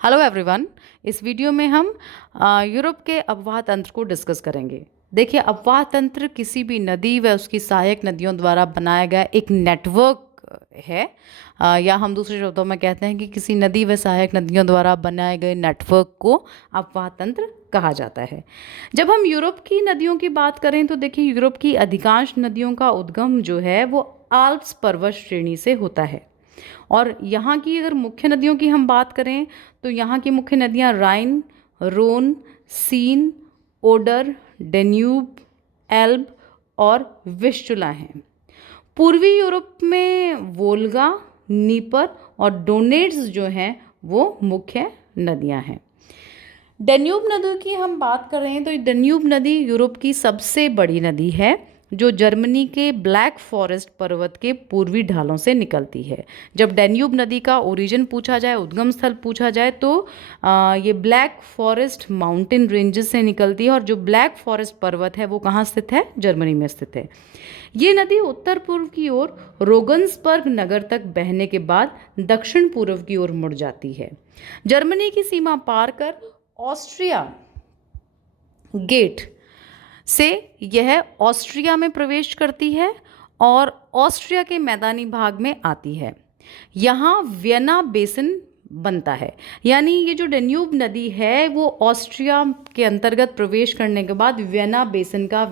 Hello everyone. इस video में हम यूरोप के अववाह तंत्र को डिस्कस करेंगे। देखिए, अववाह तंत्र किसी भी नदी व उसकी सहायक नदियों द्वारा बनाया गया एक नेटवर्क है, या हम दूसरे शब्दों में कहते हैं कि किसी नदी व सहायक नदियों द्वारा बनाए गए नेटवर्क को अववाह तंत्र कहा जाता है। जब हम यूरोप की नदियों की बात करें तो देखिए, यूरोप की अधिकांश नदियों का उद्गम जो है वो आल्प्स पर्वत श्रेणी से होता है। और यहाँ की अगर मुख्य नदियों की हम बात करें तो यहाँ की मुख्य नदियाँ राइन, रोन, सीन, ओडर, डेन्यूब, एल्ब और विस्चुला हैं। पूर्वी यूरोप में वोल्गा, नीपर और डोनेट्स जो हैं वो मुख्य नदियाँ हैं। डेन्यूब नदी की हम बात कर रहे हैं तो डेन्यूब नदी यूरोप की सबसे बड़ी नदी है, जो जर्मनी के ब्लैक फॉरेस्ट पर्वत के पूर्वी ढालों से निकलती है। जब डेन्यूब नदी का ओरिजिन पूछा जाए, उद्गम स्थल पूछा जाए, तो ये ब्लैक फॉरेस्ट माउंटेन रेंजेस से निकलती है। और जो ब्लैक फॉरेस्ट पर्वत है वो कहाँ स्थित है? जर्मनी में स्थित है। ये नदी उत्तर पूर्व की ओर रोगन्सबर्ग नगर तक बहने के बाद दक्षिण पूर्व की ओर मुड़ जाती है। जर्मनी की सीमा पार कर ऑस्ट्रिया गेट से यह ऑस्ट्रिया में प्रवेश करती है और ऑस्ट्रिया के मैदानी भाग में आती है। यहाँ वियना बेसिन बनता है। यानी ये जो डेन्यूब नदी है वो ऑस्ट्रिया के अंतर्गत प्रवेश करने के बाद वियना बेसिन का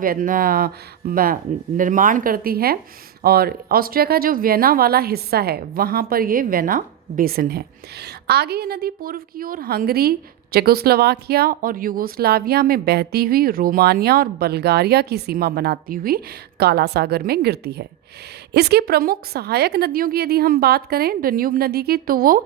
निर्माण करती है। और ऑस्ट्रिया का जो वियना वाला हिस्सा है वहाँ पर ये वियना बेसिन है। आगे ये नदी पूर्व की ओर हंगरी, चेकोस्लोवाकिया और यूगोस्लाविया में बहती हुई रोमानिया और बल्गारिया की सीमा बनाती हुई काला सागर में गिरती है। इसकी प्रमुख सहायक नदियों की यदि हम बात करें डेन्यूब नदी की, तो वो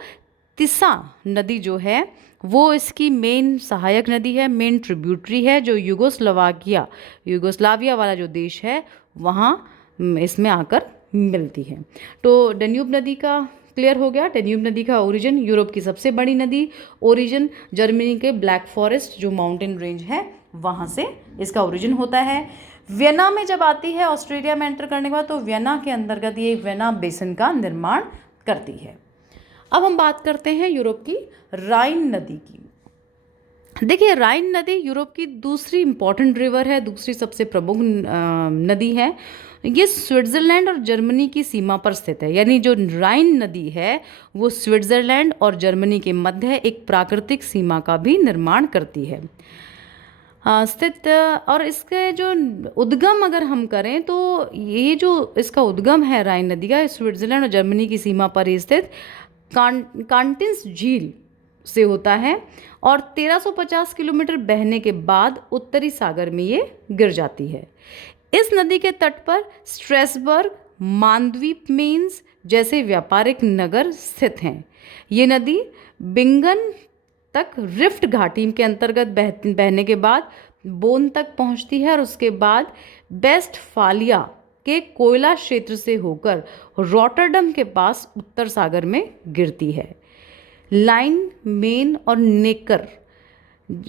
तिसा नदी जो है वो इसकी मेन सहायक नदी है, मेन ट्रिब्यूटरी है, जो यूगोस्लाविया वाला जो देश है वहाँ इसमें आकर मिलती है। तो डेन्यूब नदी का क्लियर हो गया। डेन्यूब नदी का ओरिजिन यूरोप की सबसे बड़ी नदी, ओरिजिन जर्मनी के ब्लैक फॉरेस्ट जो माउंटेन रेंज है वहाँ से इसका ओरिजिन होता है। वियना में जब आती है ऑस्ट्रेलिया में एंटर करने के बाद, तो वियना के अंतर्गत ये वियना बेसिन का निर्माण करती है। अब हम बात करते हैं यूरोप की राइन नदी की। देखिए, राइन नदी यूरोप की दूसरी इंपॉर्टेंट रिवर है, दूसरी सबसे प्रमुख नदी है। ये स्विट्ज़रलैंड और जर्मनी की सीमा पर स्थित है। यानी जो राइन नदी है वो स्विट्ज़रलैंड और जर्मनी के मध्य एक प्राकृतिक सीमा का भी निर्माण करती है स्थित। और इसके जो उद्गम अगर हम करें तो ये जो इसका उद्गम है राइन नदी का, स्विट्ज़रलैंड और जर्मनी की सीमा पर स्थित कांटिन्स झील से होता है और 1350 किलोमीटर बहने के बाद उत्तरी सागर में ये गिर जाती है। इस नदी के तट पर स्ट्रेसबर्ग, मानद्वीप मेन्स जैसे व्यापारिक नगर स्थित हैं। ये नदी बिंगन तक रिफ्ट घाटी के अंतर्गत बहने के बाद बोन तक पहुंचती है और उसके बाद वेस्टफालिया के कोयला क्षेत्र से होकर रॉटरडम के पास उत्तर सागर में गिरती है। लाइन, मेन और नेकर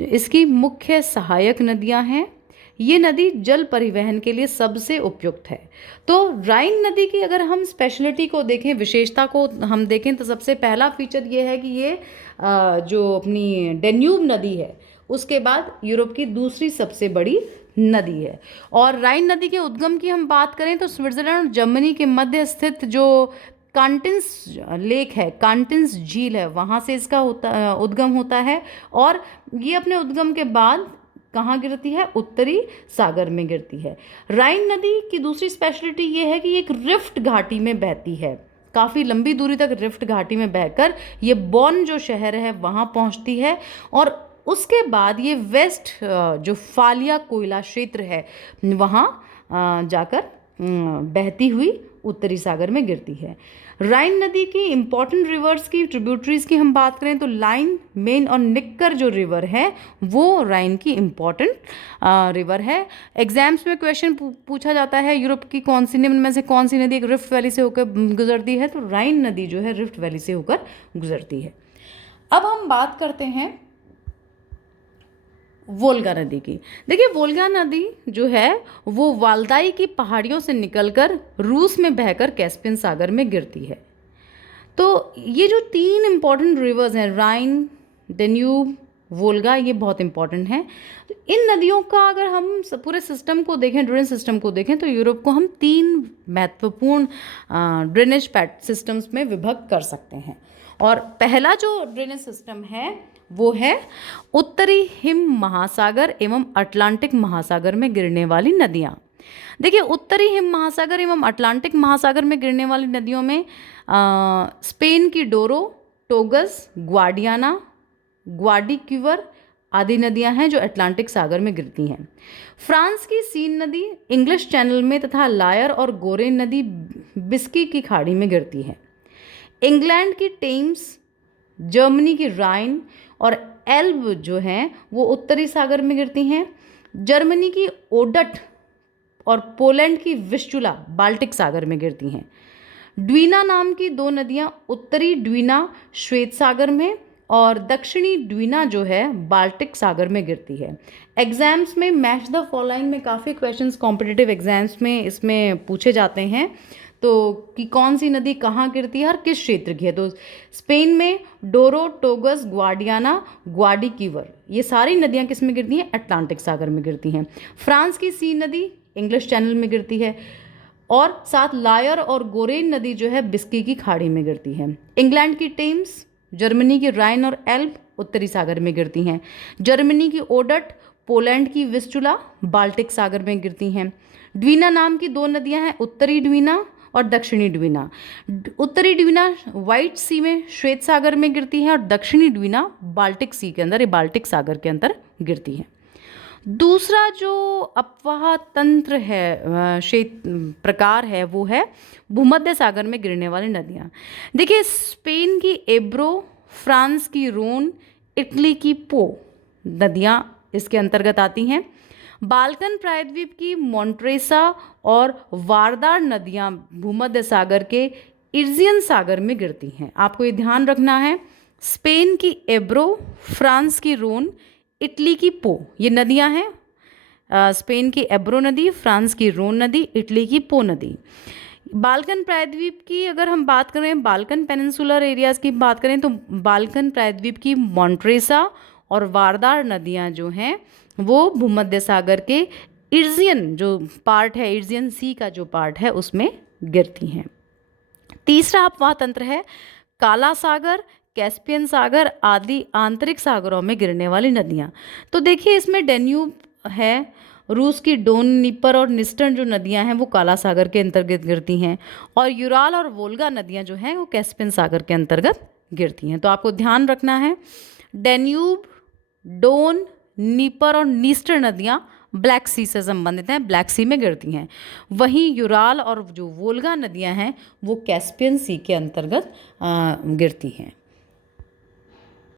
इसकी मुख्य सहायक नदियां हैं। ये नदी जल परिवहन के लिए सबसे उपयुक्त है। तो राइन नदी की अगर हम स्पेशलिटी को देखें, विशेषता को हम देखें, तो सबसे पहला फीचर ये है कि ये जो अपनी डेन्यूब नदी है उसके बाद यूरोप की दूसरी सबसे बड़ी नदी है। और राइन नदी के उद्गम की हम बात करें तो स्विट्ज़रलैंड और जर्मनी के मध्य स्थित जो कांटिन्स लेक है, कांटिन्स झील है, वहाँ से इसका उद्गम होता है। और ये अपने उद्गम के बाद कहाँ गिरती है? उत्तरी सागर में गिरती है। राइन नदी की दूसरी स्पेशलिटी ये है कि ये एक रिफ्ट घाटी में बहती है। काफ़ी लंबी दूरी तक रिफ्ट घाटी में बहकर ये बॉन जो शहर है वहाँ पहुँचती है और उसके बाद ये वेस्ट जो फालिया कोयला क्षेत्र है वहाँ जाकर बहती हुई उत्तरी सागर में गिरती है। राइन नदी की इम्पॉर्टेंट रिवर्स की ट्रिब्यूटरीज की हम बात करें तो लाइन, मेन और निक्कर जो रिवर है वो राइन की इम्पॉर्टेंट रिवर है। एग्जाम्स में क्वेश्चन पूछा जाता है यूरोप की कौन सी निम्न में से कौन सी नदी एक रिफ्ट वैली से होकर गुजरती है, तो राइन नदी जो है रिफ्ट वैली से होकर गुजरती है। अब हम बात करते हैं वोल्गा नदी की। देखिए, वोल्गा नदी जो है वो वाल्दाई की पहाड़ियों से निकलकर रूस में बहकर कैस्पियन सागर में गिरती है। तो ये जो तीन इंपॉर्टेंट रिवर्स हैं, राइन, डेन्यूब, वोल्गा, ये बहुत इंपॉर्टेंट है। तो इन नदियों का अगर हम पूरे सिस्टम को देखें, ड्रेनेज सिस्टम को देखें, तो यूरोप को हम 3 महत्वपूर्ण ड्रेनेज सिस्टम्स में विभक्त कर सकते हैं। और पहला जो ड्रेनेज सिस्टम है वो है उत्तरी हिम महासागर एवं अटलांटिक महासागर में गिरने वाली नदियाँ। देखिए, उत्तरी हिम महासागर एवं अटलांटिक महासागर में गिरने वाली नदियों में स्पेन की डोरो, टोगस, ग्वाडियाना, ग्वाडिक्यूवर आदि नदियां हैं जो अटलांटिक सागर में गिरती हैं। फ्रांस की सीन नदी इंग्लिश चैनल में तथा लायर और गोरेन नदी बिस्की की खाड़ी में गिरती है। इंग्लैंड की टेम्स, जर्मनी की राइन और एल्ब जो हैं वो उत्तरी सागर में गिरती हैं। जर्मनी की ओडट और पोलैंड की विस्चुला बाल्टिक सागर में गिरती हैं। ड्वीना नाम की 2 नदियां उत्तरी ड्वीना श्वेत सागर में और दक्षिणी ड्वीना जो है बाल्टिक सागर में गिरती है। एग्जाम्स में मैच द फॉलोइंग में काफ़ी क्वेश्चंस कॉम्पिटिटिव एग्जाम्स में इसमें पूछे जाते हैं, तो कि कौन सी नदी कहाँ गिरती है और किस क्षेत्र की है। तो स्पेन में डोरो, टोगस, ग्वाडियाना, ग्वाडिक्यूवर, ये सारी नदियाँ किस में गिरती हैं? अटलांटिक सागर में गिरती हैं। फ्रांस की सी नदी इंग्लिश चैनल में गिरती है और साथ लायर और गोरेन नदी जो है बिस्की की खाड़ी में गिरती है। इंग्लैंड की टेम्स, जर्मनी की राइन और एल्ब उत्तरी सागर में गिरती हैं। जर्मनी की ओडट, पोलैंड की विस्चुला बाल्टिक सागर में गिरती हैं। ड्वीना नाम की 2 नदियां हैं उत्तरी ड्वीना और दक्षिणी ड्वीना। उत्तरी ड्वीना व्हाइट सी में श्वेत सागर में गिरती है और दक्षिणी ड्वीना बाल्टिक सी के अंदर, ये बाल्टिक सागर के अंदर गिरती है। दूसरा जो अपवाह तंत्र है, प्रकार है, वो है भूमध्य सागर में गिरने वाली नदियाँ। देखिए, स्पेन की एब्रो, फ्रांस की रोन, इटली की पो नदियाँ इसके अंतर्गत आती हैं। बाल्कन प्रायद्वीप की मॉन्ट्रेसा और वारदार नदियाँ भूमध्य सागर के इर्जियन सागर में गिरती हैं। आपको ये ध्यान रखना है, स्पेन की एब्रो, फ्रांस की रोन, इटली की पो, ये नदियां हैं। स्पेन की एब्रो नदी, फ्रांस की रोन नदी, इटली की पो नदी। बाल्कन प्रायद्वीप की अगर हम बात करें, बाल्कन पेनिनसुलर एरियाज़ की बात करें, तो बाल्कन प्रायद्वीप की मॉन्ट्रेसा और वारदार नदियां जो हैं वो भूमध्य सागर के इर्जियन जो पार्ट है, इर्जियन सी का जो पार्ट है, उसमें गिरती हैं। तीसरा अपवाह तंत्र है काला सागर, कैस्पियन सागर आदि आंतरिक सागरों में गिरने वाली नदियाँ। तो देखिए, इसमें डेन्यूब है, रूस की डोन, नीपर और निस्टर्न जो नदियाँ हैं वो काला सागर के अंतर्गत गिरती हैं और यूराल और वोल्गा नदियाँ जो हैं वो कैस्पियन सागर के अंतर्गत गिरती हैं। तो आपको ध्यान रखना है, डेन्यूब, डोन, नीपर और नीस्टर नदियाँ ब्लैक सी से संबंधित हैं, ब्लैक सी में गिरती हैं। वहीं यूराल और जो वोल्गा नदियाँ हैं वो कैस्पियन सी के अंतर्गत गिरती हैं।